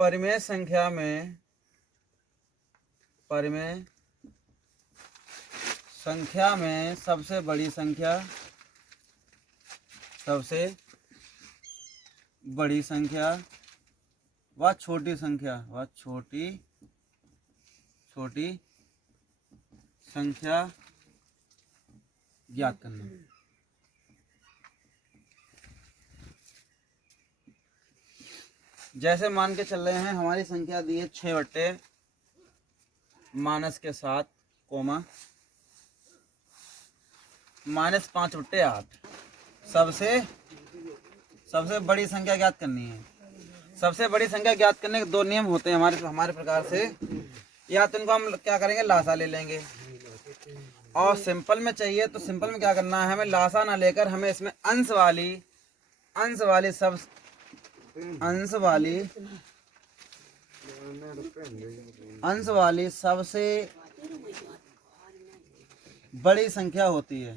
परिमेय संख्या में सबसे बड़ी संख्या व छोटी संख्या ज्ञात करना। जैसे मान के चल रहे हैं, हमारी संख्या दी है 6 बट्टे माइनस के 7 कोमा माइनस 5 बट्टे 8। सबसे बड़ी संख्या ज्ञात करनी है। सबसे बड़ी संख्या ज्ञात करने के 2 नियम होते हैं हमारे प्रकार से। या तो इनको हम क्या करेंगे, लासा ले लेंगे, और सिंपल में चाहिए तो सिंपल में क्या करना है, हमें लासा ना लेकर हमें इसमें अंश वाली सबसे बड़ी संख्या होती है।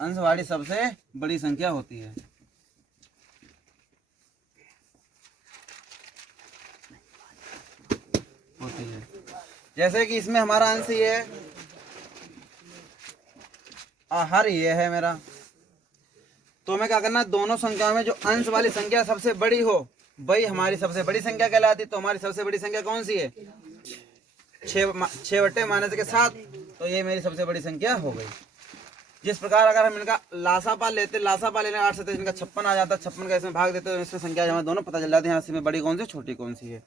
अंश वाली सबसे बड़ी संख्या होती है। जैसे कि इसमें हमारा अंश ये है, हर ये है मेरा, तो हमें क्या करना है, दोनों संख्याओं में जो अंश वाली संख्या सबसे बड़ी हो वही हमारी सबसे बड़ी संख्या कहलाती। तो हमारी सबसे बड़ी संख्या कौन सी है, 6 बट्टे माइनस के 7, तो ये मेरी सबसे बड़ी संख्या हो गई। जिस प्रकार अगर हम इनका लासापा लेने 8 से इनका 56 आ जाता, 56 का इसमें भाग देते तो इसमें संख्या हमें दोनों पता चल जाती है, इसमें बड़ी कौन सी छोटी कौन सी है।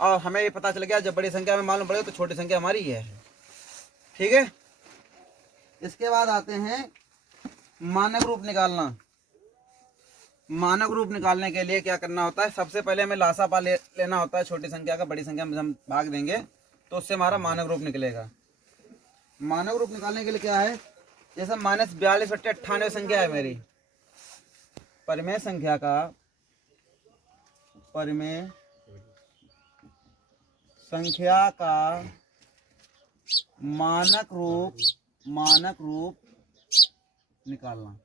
और हमें ये पता चल गया, जब बड़ी संख्या में मालूम पड़ेगा तो छोटी संख्या हमारी ये है। ठीक है, इसके बाद आते हैं मानक रूप निकालना। मानक रूप निकालने के लिए क्या करना होता है, सबसे पहले हमें लासापा लेना होता है छोटी संख्या का, बड़ी संख्या में हम भाग देंगे तो उससे हमारा मानक रूप निकलेगा। मानक रूप निकालने के लिए क्या है, जैसे माइनस 42 बट्टे 98 संख्या है मेरी, परिमेय संख्या का मानक रूप निकालना।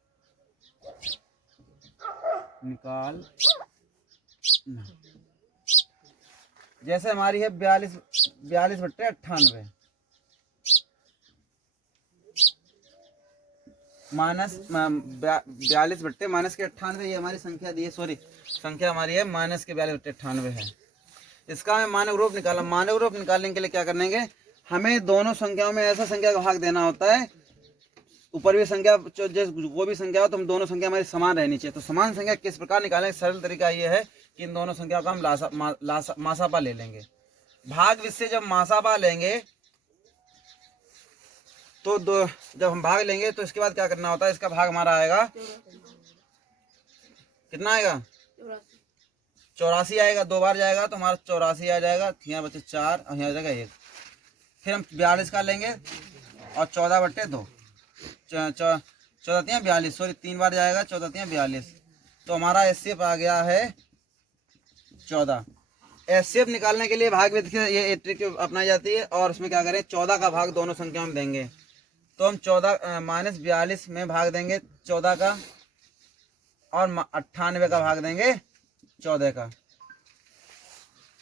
जैसे हमारी है 42 बट्टे 98 माइनस 42 बट्टे माइनस के 98, ये हमारी संख्या दी है, संख्या हमारी है माइनस के 42 बट्टे 98 है। इसका हमें मानक रूप निकालना। मानक रूप निकालने के लिए क्या करेंगे, हमें दोनों संख्याओं में ऐसा संख्या का भाग देना होता है, ऊपर भी संख्या वो भी संख्या हो तो हम दोनों संख्या हमारी समान रहनी चाहिए। तो समान संख्या किस प्रकार निकालें, सरल तरीका ये है कि इन दोनों संख्या का हम मासापा ले लेंगे। भाग विषय जब मासापा लेंगे तो जब हम भाग लेंगे तो इसके बाद क्या करना होता है, इसका भाग हमारा आएगा, कितना आएगा, 84 आएगा। 2 बार जाएगा तो हमारा 84 आ जाएगा, यहाँ बचे 4 और यहाँ जाएगा 1। फिर हम 42 का लेंगे और 14 बट्टे 2, 14 42, 3 बार जाएगा, 14 42, तो हमारा एचसीएफ आ गया है 14। एचसीएफ निकालने के लिए भाग विधि ये ट्रिक अपनाई जाती है, और उसमें क्या करें, 14 का भाग दोनों संख्याओं में देंगे। तो हम 14 माइनस 42 में भाग देंगे 14 का, और 98 का भाग देंगे 14 का।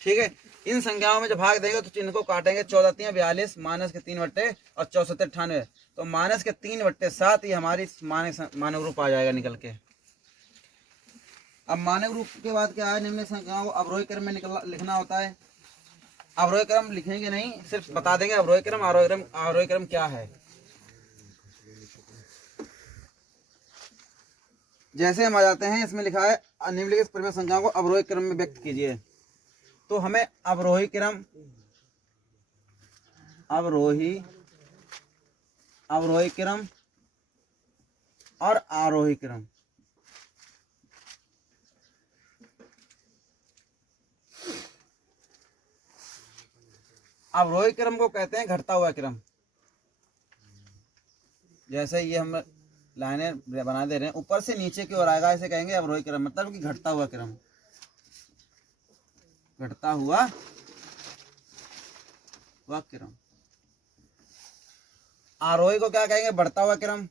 ठीक है, इन संख्याओं में जब भाग देंगे तो चिन्ह को काटेंगे, 14 3 42 माइनस के 3 बट्टे और 64 98, तो माइनस के 3 बट्टे 7 ही हमारी मानक रूप आ जाएगा निकल के। अब मानक रूप के बाद क्या है, निम्न संख्याओं को अवरोही क्रम में लिखना होता है। अवरोही क्रम लिखेंगे नहीं, सिर्फ बता देंगे अवरोही क्रम क्या है। जैसे हम आ जाते हैं, इसमें लिखा है निम्नलिखित परिमेय संख्याओं को अवरोही क्रम में व्यक्त कीजिए। तो हमें अवरोही क्रम और आरोही क्रम, अवरोही क्रम को कहते हैं घटता हुआ क्रम। जैसे ये हम लाइनें बना दे रहे हैं, ऊपर से नीचे की ओर आएगा, इसे कहेंगे अवरोही क्रम, मतलब कि घटता हुआ क्रम। घटता हुआ क्रम। आरोही को क्या कहेंगे, बढ़ता हुआ क्रम।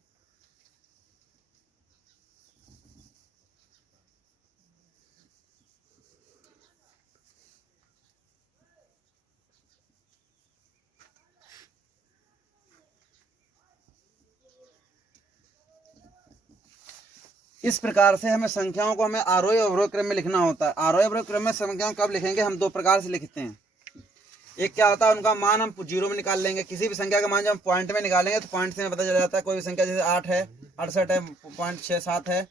इस प्रकार से हमें संख्याओं को हमें आरोही और अवरोही क्रम में लिखना होता है। आरोही अवरोही क्रम में संख्याओं कब लिखेंगे, हम दो प्रकार से लिखते हैं। एक क्या होता है, उनका मान हम जीरो में निकाल लेंगे। किसी भी संख्या का मान जब हम पॉइंट में निकालेंगे तो पॉइंट से हमें पता चल जाता है। कोई भी संख्या जैसे 8 है, 68 है, 0.67 है,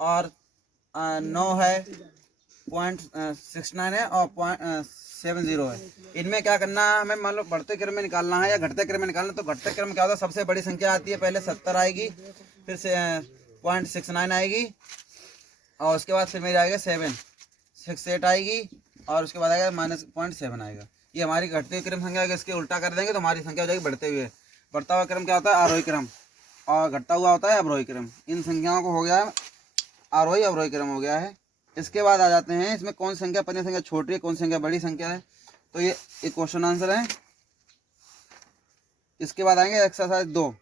और 9 है, 0.69 है, और 0.70 है। इनमें क्या करना है, हमें मान लो बढ़ते क्रम में निकालना है या घटते क्रम में निकालना है। तो घटते क्रम में क्या होता है, सबसे बड़ी संख्या आती है, पहले 70 आएगी, फिर से 0.69 आएगी, और उसके बाद फिर मेरी आएगा 768 आएगी, और उसके बाद आएगा -0.7 आएगा। ये हमारी घटते हुए क्रम संख्या है। इसके उल्टा कर देंगे तो हमारी संख्या हो जाएगी बढ़ते हुए। बढ़ता हुआ क्रम क्या होता है, आरोही क्रम, और घटता हुआ होता है अवरोही क्रम। इन संख्याओं को हो गया है आरोही अवरोही क्रम हो गया है। इसके बाद आ जाते हैं इसमें कौन सी संख्या परिमेय संख्या छोटी है, कौन सी संख्या बड़ी संख्या है। तो ये एक क्वेश्चन आंसर है। इसके बाद आएंगे एक्सरसाइज 2,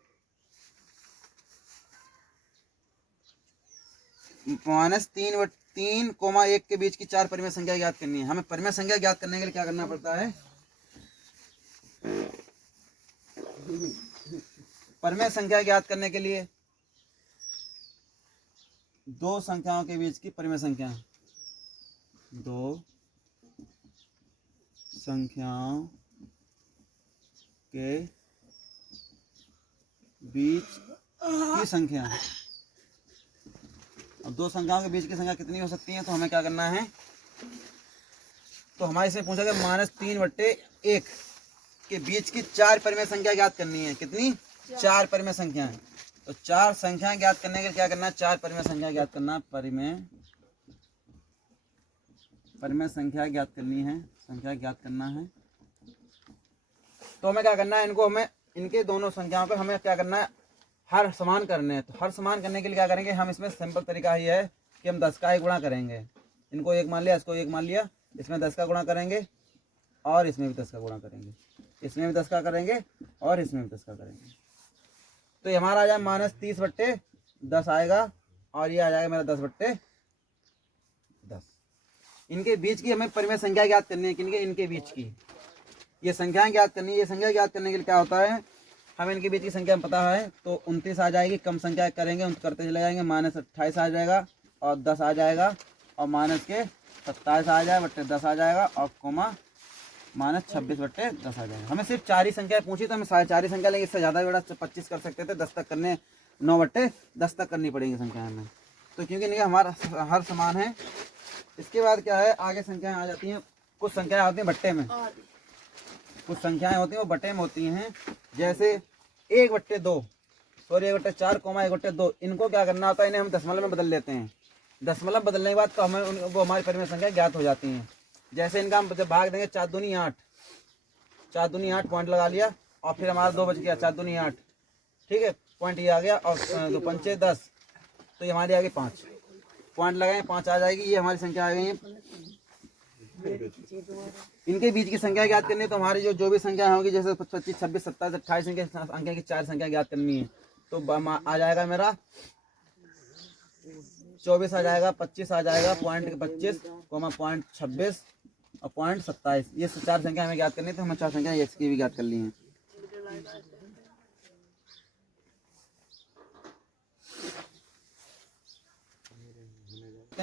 -3/3, 1 के बीच की 4 परिमेय संख्या ज्ञात करनी है। हमें परिमेय संख्या ज्ञात करने के लिए क्या करना पड़ता है, परिमेय संख्या ज्ञात करने के लिए दो संख्याओं के बीच की परिमेय संख्या, दो संख्याओं के बीच की संख्या। अब दो संख्याओं के बीच की संख्या कितनी हो सकती है, तो हमें क्या करना है, तो हमारे से पूछा गया -3/1 के बीच की 4 परिमेय संख्या ज्ञात करनी है। कितनी, 4 परिमेय संख्याएं। तो 4 संख्याएं ज्ञात करने के लिए क्या करना है, 4 परिमेय संख्या ज्ञात करना, परिमेय संख्या ज्ञात करनी है, संख्या ज्ञात करना है। तो हमें क्या करना है, इनको हमें इनके दोनों संख्याओं पे हमें क्या करना है, हर समान करने हैं। तो हर समान करने के लिए क्या करेंगे, हम इसमें सिंपल तरीका ही है कि हम 10 का ही गुणा करेंगे। इनको 1 मान लिया, इसको 1 मान लिया, इसमें 10 का गुणा करेंगे, और इसमें भी 10 का गुणा करेंगे, इसमें भी 10 का करेंगे, और इसमें भी 10 का करेंगे। तो ये हमारा आ जाए -30/10 आएगा, और ये आ जाएगा मेरा 10/10। इनके बीच की हमें परिमेय संख्या ज्ञात करनी है। किनके, इनके बीच की ये संख्याएं ज्ञात करनी है। ये संख्या ज्ञात करने के लिए क्या होता है, हमें इनके बीच की संख्या पता है, तो 29 आ जाएगी। कम संख्या करेंगे करते चले जाएंगे, -28 आ जाएगा, और 10 आ जाएगा, और -27 आ जाएगा, बट्टे 10 आ जाएगा, और कोमा -26/10 आ जाएगा। हमें सिर्फ 4 ही संख्या पूछी, तो हमें 4 संख्या लेंगे। इससे ज़्यादा बड़ा 25 कर सकते थे, 10 तक करने, 9/10 तक करनी पड़ेगी संख्या हमें। तो क्योंकि नहीं हमारा हर समान है। इसके बाद क्या है, आगे संख्याएं आ जाती हैं। कुछ संख्याएं होती हैं बट्टे में, कुछ संख्याएं होती हैं वो बट्टे में होती हैं। जैसे 1/2, सॉरी 1/4, 1/2। इनको क्या करना होता है, इन्हें हम दशमलव में बदल लेते हैं। दशमलव बदलने के बाद तो हमें वो हमारी परिमेय संख्या ज्ञात हो जाती हैं। जैसे इनका हम जब भाग देंगे 4 दूनी 8, 4 दूनी 8 पॉइंट लगा लिया, और फिर हमारा 2 बच गया, 4 दूनी 8, ठीक है, पॉइंट ये आ गया, और 2 पंचे 10, तो ये हमारी आ गई 5 पॉइंट लगाए, 5 आ जाएगी। ये हमारी संख्या आ गई। इनके बीच की संख्या ज्ञात करनी है, तो हमारी जो भी संख्या होगी, जैसे 25, 26, 27, 28 अंक की 4 संख्या ज्ञात करनी है। तो आ जाएगा मेरा 24 आ जाएगा, 25 आ जाएगा, 0.25, 0.26 और 0.27। ये 4 संख्या हमें ज्ञात करनी है। तो हमें 4 संख्या एक्स की भी ज्ञात कर ली है।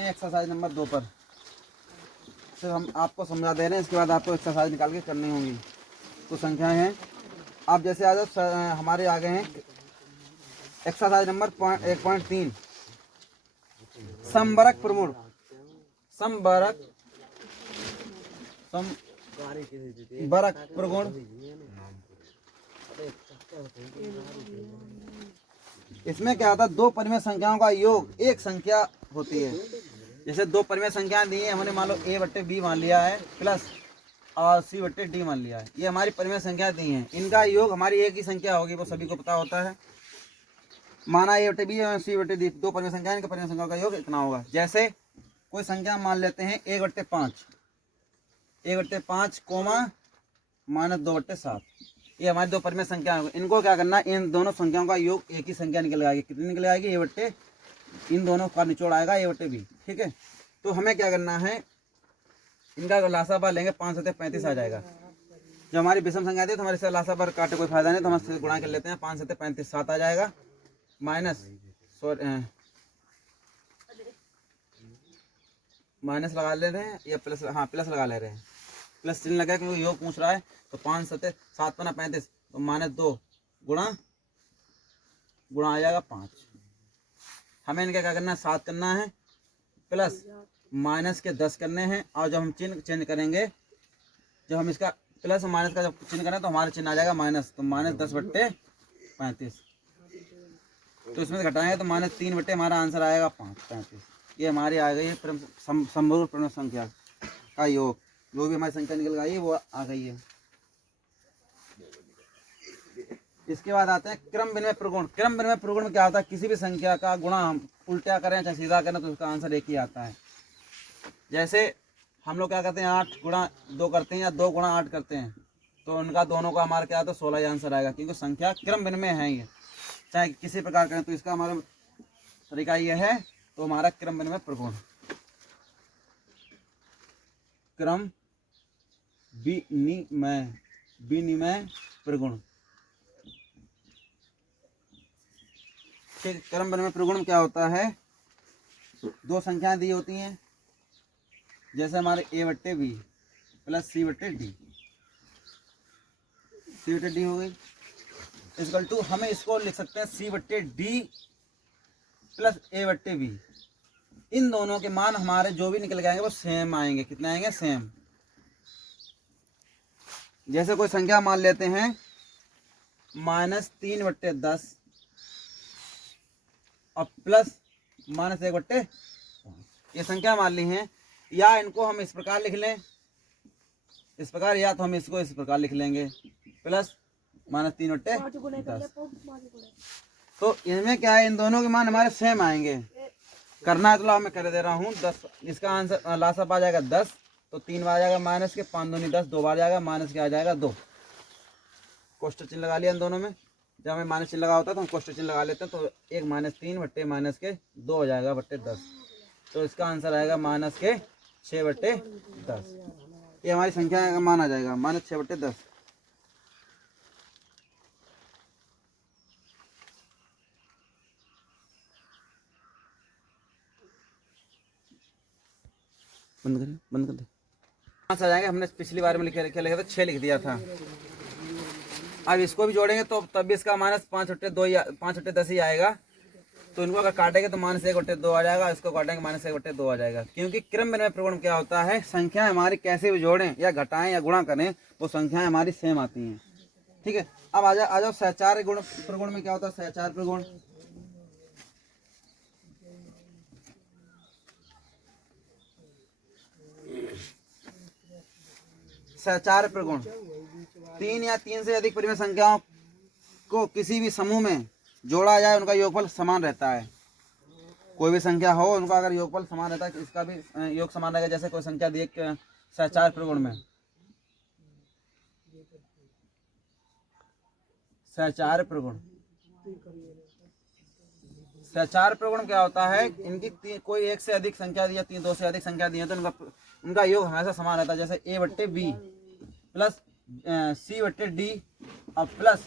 एक्सरसाइज नंबर 2 पर सिर्फ हम आपको समझा दे रहे हैं। इसके बाद आपको एक्सरसाइज निकाल के करनी होंगी। तो संख्याएं हैं, आप जैसे आ जाओ, हमारे आगे हैं एक्सरसाइज नंबर 1.3, समबरक प्रमुण। समबरक प्रगुण। इसमें क्या होता है, दो परिमेय संख्याओं का योग एक संख्या होती है। जैसे दो परिमेय संख्याएं दी है, हमने मान लो a/b मान लिया है, प्लस और c/d मान लिया है। ये हमारी परिमेय संख्या दी हैं, इनका योग हमारी एक ही संख्या होगी, वो सभी को पता होता है। माना a/b और c/d दो परिमेय संख्या, इनका परिमेय संख्या का योग इतना होगा। जैसे कोई संख्या मान लेते हैं 1/5, 1/5 कोमा -2/7। ये हमारी दो परिमेय संख्या होगी। इनको क्या करना है, इन दोनों संख्याओं का योग एक ही संख्या निकल आएगी। कितनी निकल आएगी, इन दोनों का निचोड़ आएगा a/b, ठीक है। तो हमें क्या करना है, इनका लासा बार लेंगे, 5 7 35 आ जाएगा। जो हमारी विषम संख्या थी, तो हमारे से लासा बार काटे कोई फायदा नहीं, तो हम इससे गुणा कर लेते हैं। 5 7 35 7 आ जाएगा, माइनस माइनस लगा ले रहे हैं या प्लस, हाँ प्लस लगा ले रहे हैं, प्लस चिन्ह लगा क्योंकि योग पूछ रहा है। तो 5 7 7 5 35 तो -2 गुणा आ जाएगा 5। हमें इनका क्या करना है, 7 करना है प्लस माइनस के 10 करने हैं। और जब हम चिन्ह चेंज करेंगे, जब हम इसका प्लस माइनस का जब चिन्ह करें तो हमारा चिन्ह आ जाएगा माइनस, तो -10/35। तो इसमें से घटाएंगे तो -3 हमारा आंसर आएगा 35। ये हमारी आ गई है समरूप पूर्ण संख्या का योग। जो भी हमारी संख्या निकल गई वो आ गई है। इसके बाद आते हैं क्रम विनिमय प्रगुण। क्रम विनिमय प्रगुण में क्या होता है, किसी भी संख्या का गुणा हम उल्टा करें चाहे सीधा करें तो उसका आंसर एक ही आता है। जैसे हम लोग क्या करते हैं, 8 गुणा 2 करते हैं या 2 गुणा 8 करते हैं, तो उनका दोनों का हमारा क्या आता है, 16 ही आंसर आएगा, क्योंकि संख्या क्रम विनिमय है ये, चाहे किसी प्रकार करें। तो इसका हमारा तरीका ये है, तो हमारा क्रम विनिमय प्रगुण, क्रम विनिमय प्रगुण। क्रम विनिमय प्रगुण में क्या होता है, 2 संख्याएं दी होती हैं, जैसे हमारे a/b प्लस c/d हो गई, इक्वल टू हमें इसको लिख सकते हैं c/d प्लस a/b। इन दोनों के मान हमारे जो भी निकल के आएंगे वो सेम आएंगे। कितने आएंगे, सेम। जैसे कोई संख्या मान लेते हैं -3/10 और प्लस -1/5, ये संख्या मान ली है। या इनको हम इस प्रकार लिख लें, इस प्रकार, या तो हम इसको इस प्रकार लिख लेंगे प्लस -3/10। तो इनमें क्या है, इन दोनों के मान हमारे सेम आएंगे। करना है तो मैं कर दे रहा हूँ 10। इसका आंसर लास्ट आ जाएगा 10, तो 3 बार आ जाएगा माइनस के, 5 दूनी 10, 2 बार जाएगा माइनस के, आ जाएगा 2। कोष्ठक चिन्ह लगा लिया इन दोनों में। जब हमें माइनस चिन्ह लगा होता है तो हम कोष्ठक चिन्ह लगा लेते हैं, तो 1 -3 बट्टे माइनस के 2 हो जाएगा बट्टे 10। तो इसका आंसर आएगा माइनस के 6/10। ये हमारी संख्या का मान आ जाएगा -6/10। बंद कर दे। आ जाएंगे, हमने पिछली बार में लिखे था 6 लिख दिया था। अब इसको भी जोड़ेंगे तो तब भी इसका -5/10 ही आएगा। तो इनको अगर काटेंगे तो -1/2 आ जाएगा, इसको काटेंगे -1/2 आ जाएगा। क्योंकि क्रम विनिमय प्रगुण क्या होता है, संख्याएं हमारी कैसे भी जोड़ें या घटाएं या गुणा करें, वो संख्याएं हमारी सेम आती हैं। ठीक है। अब आ जाओ सहचार गुण प्रगुण में क्या होता है, सहचार प्रगुण। सहचार प्रगुण 3 या 3 से अधिक परिमेय संख्याओं को किसी भी समूह में जोड़ा जाए, उनका योगफल समान रहता है। कोई भी संख्या हो, उनका अगर योगफल समान रहता है, तो इसका भी योग समान रहेगा। जैसे कोई संख्या दी सहचार प्रगुण में, सहचार प्रगुण क्या होता है, इनकी कोई 1 से अधिक संख्या दी या 2 से अधिक संख्या दी है, तो उनका योग हमेशा समान रहता है। जैसे a/b प्लस c/d और प्लस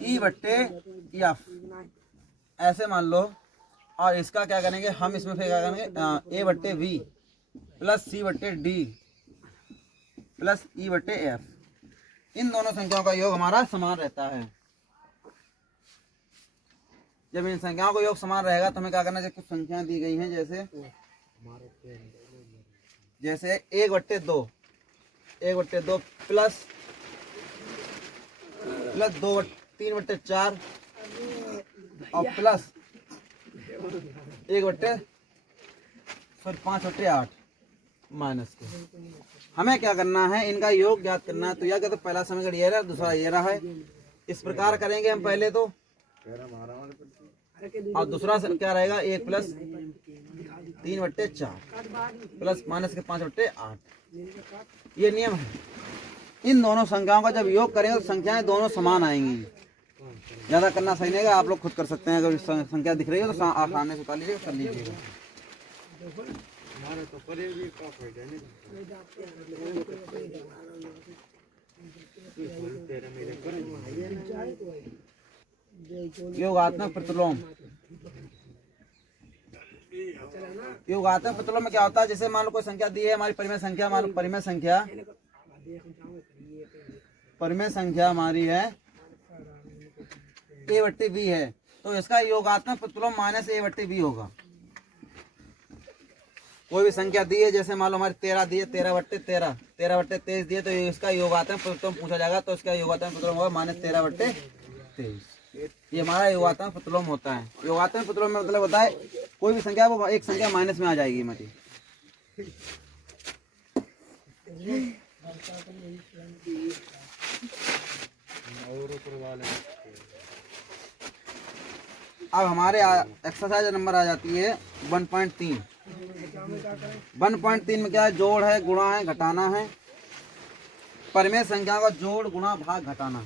e/f, ऐसे मान लो। और इसका क्या करेंगे हम, इसमें फिर क्या करेंगे a/b plus c/d plus e/f। इन दोनों संख्याओं का योग हमारा समान रहता है। जब इन संख्याओं का योग समान रहेगा तो हमें क्या करना है, कुछ संख्याएं दी गई हैं, जैसे 1/2 प्लस 3/4 और प्लस 5/8 माइनस के। हमें क्या करना है, इनका योग ज्ञात करना है। तो या तो पहला समीकरण ये रहा, दूसरा ये रहा है। इस प्रकार करेंगे हम पहले तो, और दूसरा क्या रहेगा, 1 प्लस 3/4 प्लस माइनस के 5/8। ये नियम है। इन दोनों संख्याओं का जब योग करेंगे तो संख्याएं दोनों समान आएंगी। ज़्यादा करना सही नहीं है, आप लोग खुद कर सकते हैं। अगर संख्या दिख रही है तो आप सामने से उतार लीजिएगा, कर लीजिएगा। योगात्मक प्रतिलोम योगात्मक प्रतिलोम में क्या होता है, जैसे मान लो कोई संख्या दी है हमारी परिमेय संख्या, मान लो परिमेय संख्या हमारी है a बट्टी b है, तो इसका योगात्मक प्रतिलोम माइनस a बट्टी b होगा। कोई भी संख्या दी है, जैसे मान लो हमारी 13 दी है, 13/13, 13/23 दिए, तो इसका योगात्मक प्रतिलोम पूछा जाएगा, तो इसका योगात्मक प्रतिलोम होगा -13/23। ये हमारा योगात्मक प्रतिलोम होता है। योगात्मक प्रतिलोम में मतलब होता है कोई भी संख्या वो एक संख्या माइनस में आ जाएगी मती। अब हमारे एक्सरसाइज नंबर आ जाती है 1.3। 1.3 में क्या है, जोड़ है, गुणा है, घटाना है। परिमेय संख्या का जोड़, गुणा, भाग, घटाना।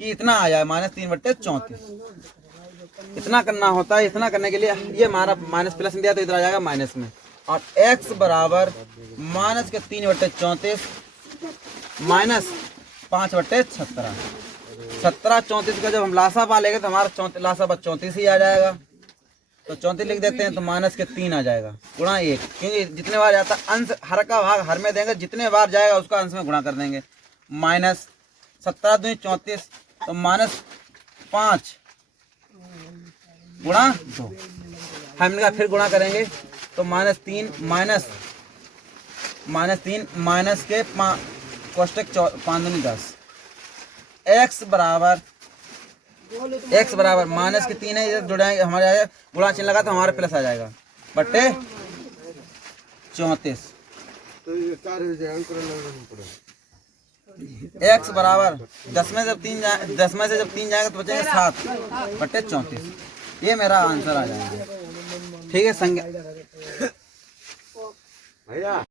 कि इतना आ जाए -3/34। इतना करना होता है। इतना करने के लिए ये हमारा माइनस प्लस में दिया तो इधर आ जाएगा माइनस में, और x बराबर -3/34 -5/17। 17 34 का जब हम लासा पा लेंगे तो हमारा लासा बस 34 ही आ जाएगा। तो 34 लिख देते हैं तो -3 आ जाएगा गुणा 1, क्योंकि जितने बार जाता अंश हर का भाग हर में देंगे, जितने बार जाएगा उसका अंश में गुणा कर देंगे। -17 दूनी 34 तो -5 गुणा 2। हमने कहा फिर गुणा करेंगे तो -3 माइनस के कोष्टक 5 दूनी 10। x बराबर -3 है, इधर जुड़ाएंगे हमारे आएगा गुणा चिन्ह लगा तो हमारे प्लस आ जाएगा बट्टे 34। x बराबर 10 में से जब 3 जाएगा तो बचेंगे 7/34। ये मेरा आंसर आ जाएगा। ठीक है संज्ञा भैया।